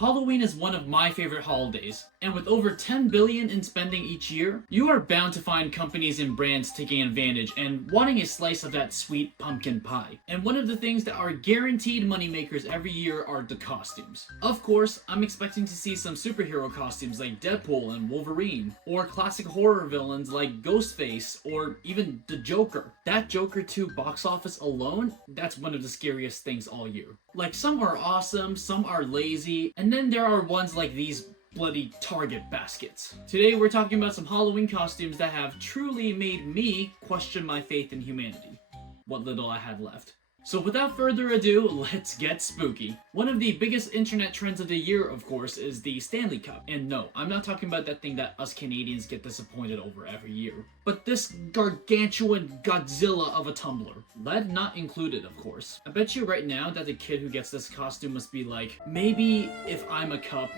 Halloween is one of my favorite holidays, and with over 10 billion in spending each year, you are bound to find companies and brands taking advantage and wanting a slice of that sweet pumpkin pie. And one of the things that are guaranteed moneymakers every year are the costumes. Of course, I'm expecting to see some superhero costumes like Deadpool and Wolverine, or classic horror villains like Ghostface, or even the Joker. That Joker 2 box office alone, that's one of the scariest things all year. Like, some are awesome, some are lazy, and then there are ones like these bloody Target baskets. Today we're talking about some Halloween costumes that have truly made me question my faith in humanity. What little I had left. So without further ado, let's get spooky. One of the biggest internet trends of the year, of course, is the Stanley Cup. And no, I'm not talking about that thing that us Canadians get disappointed over every year. But this gargantuan Godzilla of a tumbler. Lead not included, of course. I bet you right now that the kid who gets this costume must be like, maybe if I'm a cup,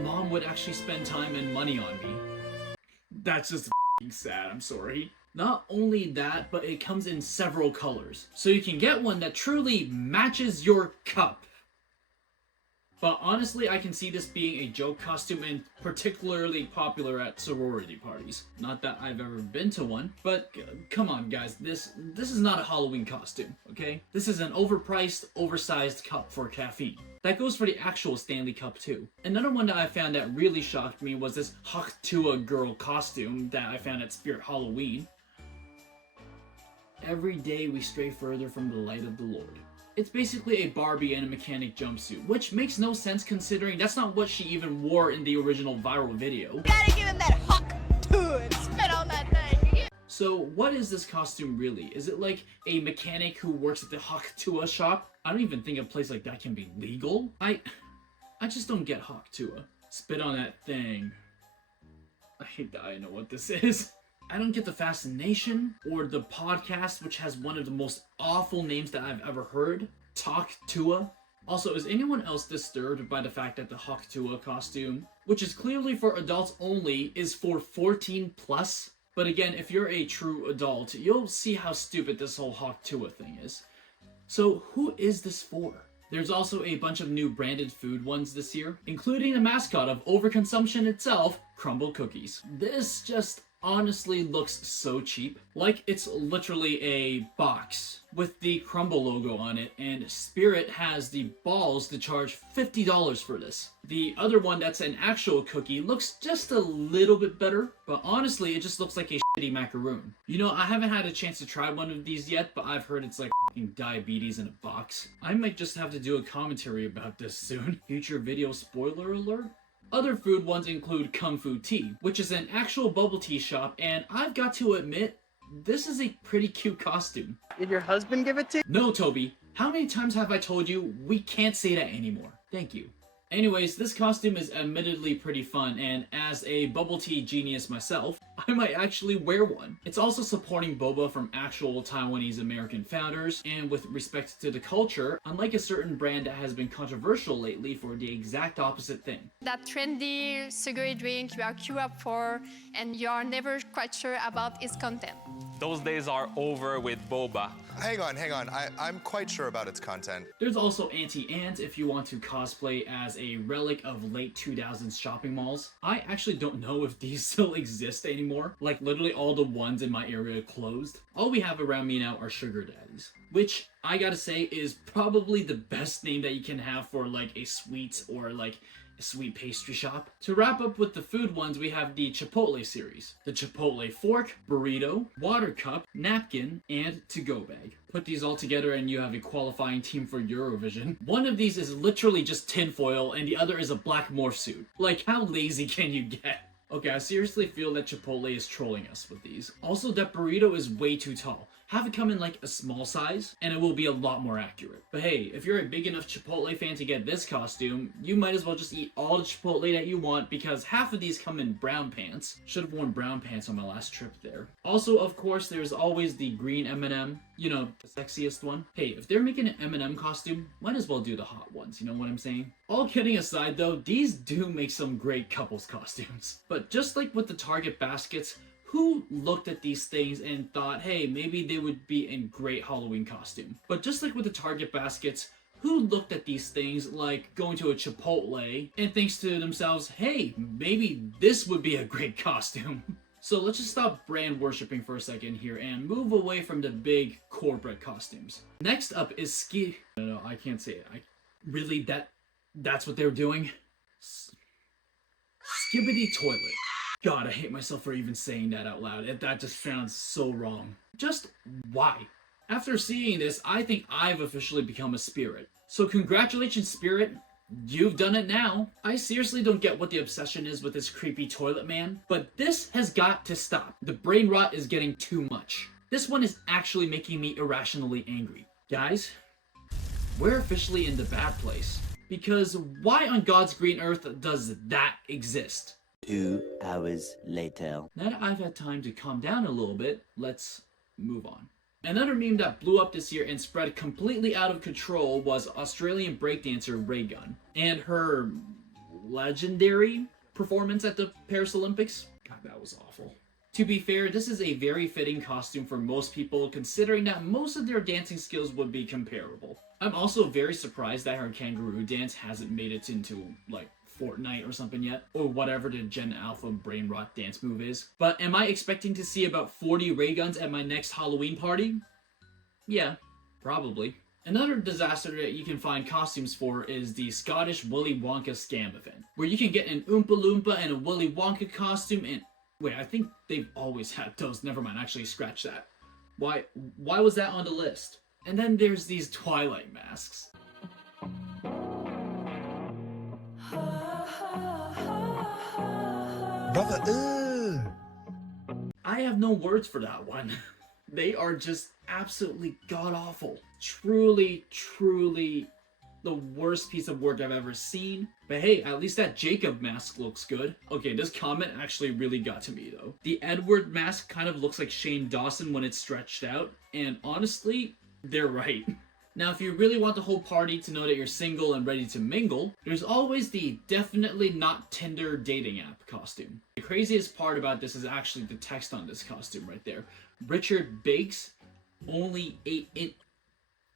Mom would actually spend time and money on me. That's just f***ing sad, I'm sorry. Not only that, but it comes in several colors. So you can get one that truly matches your cup. But honestly, I can see this being a joke costume and particularly popular at sorority parties. Not that I've ever been to one, but come on guys, this is not a Halloween costume, okay? This is an overpriced, oversized cup for caffeine. That goes for the actual Stanley Cup too. Another one that I found that really shocked me was this Tuah girl costume that I found at Spirit Halloween. Every day we stray further from the light of the Lord. It's basically a Barbie and a mechanic jumpsuit, which makes no sense considering that's not what she even wore in the original viral video. You gotta give him that hawk to it, spit on that thing. So what is this costume really? Is it like a mechanic who works at the Tuah shop? I don't even think a place like that can be legal. I just don't get Tuah. Spit on that thing. I hate that I know what this is. I don't get the fascination, or the podcast, which has one of the most awful names that I've ever heard, Talk Tuah. Also, is anyone else disturbed by the fact that the Tuah costume, which is clearly for adults only, is for 14 plus? But again, if you're a true adult, you'll see how stupid this whole Tuah thing is. So who is this for? There's also a bunch of new branded food ones this year, including the mascot of overconsumption itself, Crumbl Cookies. This just honestly looks so cheap. Like it's literally a box with the Crumbl logo on it, and Spirit has the balls to charge $50 for this. The other one that's an actual cookie looks just a little bit better, but honestly it just looks like a shitty macaroon. You know, I haven't had a chance to try one of these yet, but I've heard it's like diabetes in a box. I might just have to do a commentary about this soon. Future video spoiler alert? Other food ones include Kung Fu Tea, which is an actual bubble tea shop, and I've got to admit, this is a pretty cute costume. Did your husband give it to you? No, Toby. How many times have I told you we can't say that anymore? Thank you. Anyways, this costume is admittedly pretty fun, and as a bubble tea genius myself, I might actually wear one. It's also supporting boba from actual Taiwanese American founders, and with respect to the culture, unlike a certain brand that has been controversial lately for the exact opposite thing. That trendy sugary drink you are queued up for and you are never quite sure about its content. Those days are over with boba. Hang on. I'm quite sure about its content. There's also Auntie if you want to cosplay as a relic of late 2000s shopping malls. I actually don't know if these still exist anymore. Like literally all the ones in my area closed. All we have around me now are sugar daddies, which I gotta say is probably the best name that you can have for like a sweets or like a sweet pastry shop. To wrap up with the food ones, we have the Chipotle series. The Chipotle fork, burrito, water cup, napkin, and to-go bag. Put these all together and you have a qualifying team for Eurovision. One of these is literally just tinfoil and the other is a black morph suit. Like, how lazy can you get? Okay, I seriously feel that Chipotle is trolling us with these. Also, that burrito is way too tall. Have it come in like a small size, and it will be a lot more accurate. But hey, if you're a big enough Chipotle fan to get this costume, you might as well just eat all the Chipotle that you want because half of these come in brown pants. Should have worn brown pants on my last trip there. Also, of course, there's always the green M&M. You know, the sexiest one. Hey, if they're making an M&M costume, might as well do the hot ones, you know what I'm saying? All kidding aside though, these do make some great couples costumes. But just like with the Target baskets, who looked at these things and thought, hey, maybe they would be in great Halloween costume? But just like with the Target baskets, Who looked at these things like going to a Chipotle and thinks to themselves, hey, maybe this would be a great costume? So let's just stop brand worshipping for a second here and move away from the big corporate costumes. Next up is No, I can't say it. Really, that's what they're doing? Skibidi Toilet. God, I hate myself for even saying that out loud. That just sounds so wrong. Just why? After seeing this, I think I've officially become a spirit. So congratulations, Spirit. You've done it now. I seriously don't get what the obsession is with this creepy toilet man, but this has got to stop. The brain rot is getting too much. This one is actually making me irrationally angry. Guys, we're officially in the bad place. Because why on God's green earth does that exist? 2 hours later. Now that I've had time to calm down a little bit, let's move on. Another meme that blew up this year and spread completely out of control was Australian breakdancer RayGun and her legendary performance at the Paris Olympics. God, that was awful. To be fair, this is a very fitting costume for most people, considering that most of their dancing skills would be comparable. I'm also very surprised that her kangaroo dance hasn't made it into, like, Fortnite or something yet, or whatever the Gen Alpha brain rot dance move is. But am I expecting to see about 40 RayGuns at my next Halloween party? Yeah, probably. Another disaster that you can find costumes for is the Scottish Willy Wonka scam event, where you can get an Oompa Loompa and a Willy Wonka costume and... Wait, I think they've always had those. Never mind, actually scratch that. Why was that on the list? And then there's these Twilight Masks. Brother, I have no words for that one. They are just absolutely god-awful. Truly, truly the worst piece of work I've ever seen. But hey, at least that Jacob mask looks good. Okay, this comment actually really got to me though. The Edward mask kind of looks like Shane Dawson when it's stretched out, and honestly, they're right. Now, if you really want the whole party to know that you're single and ready to mingle, there's always the definitely not Tinder dating app costume. The craziest part about this is actually the text on this costume right there. Richard Bakes only ate it.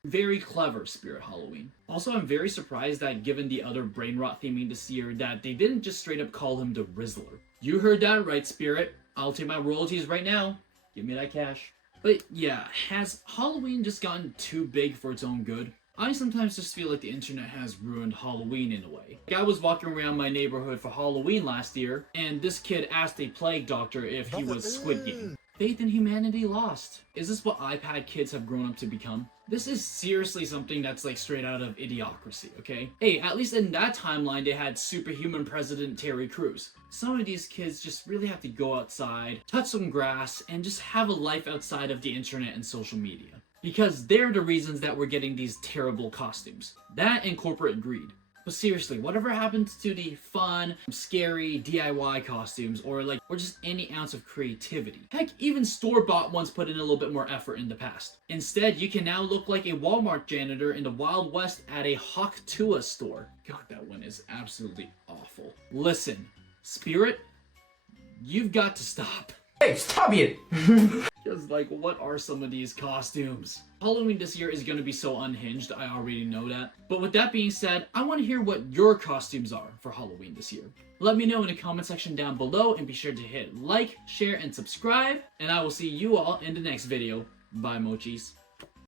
Very clever, Spirit Halloween. Also, I'm very surprised that given the other brain rot theming this year, that they didn't just straight up call him the Rizzler. You heard that right, Spirit. I'll take my royalties right now. Give me that cash. But yeah, has Halloween just gotten too big for its own good? I sometimes just feel like the internet has ruined Halloween in a way. Like, I was walking around my neighborhood for Halloween last year, and this kid asked a plague doctor if he was Squid Game. Faith in humanity lost. Is this what iPad kids have grown up to become? This is seriously something that's like straight out of Idiocracy, okay? Hey, at least in that timeline they had superhuman President Terry Crews. Some of these kids just really have to go outside, touch some grass, and just have a life outside of the internet and social media. Because they're the reasons that we're getting these terrible costumes. That and corporate greed. But seriously, whatever happens to the fun, scary DIY costumes, or just any ounce of creativity? Heck, even store-bought ones put in a little bit more effort in the past. Instead, you can now look like a Walmart janitor in the Wild West at a Tuah store. God, that one is absolutely awful. Listen, Spirit, you've got to stop. Hey, stop it! Because, like, what are some of these costumes? Halloween this year is going to be so unhinged, I already know that. But with that being said, I want to hear what your costumes are for Halloween this year. Let me know in the comment section down below, and be sure to hit like, share, and subscribe. And I will see you all in the next video. Bye, Mochis.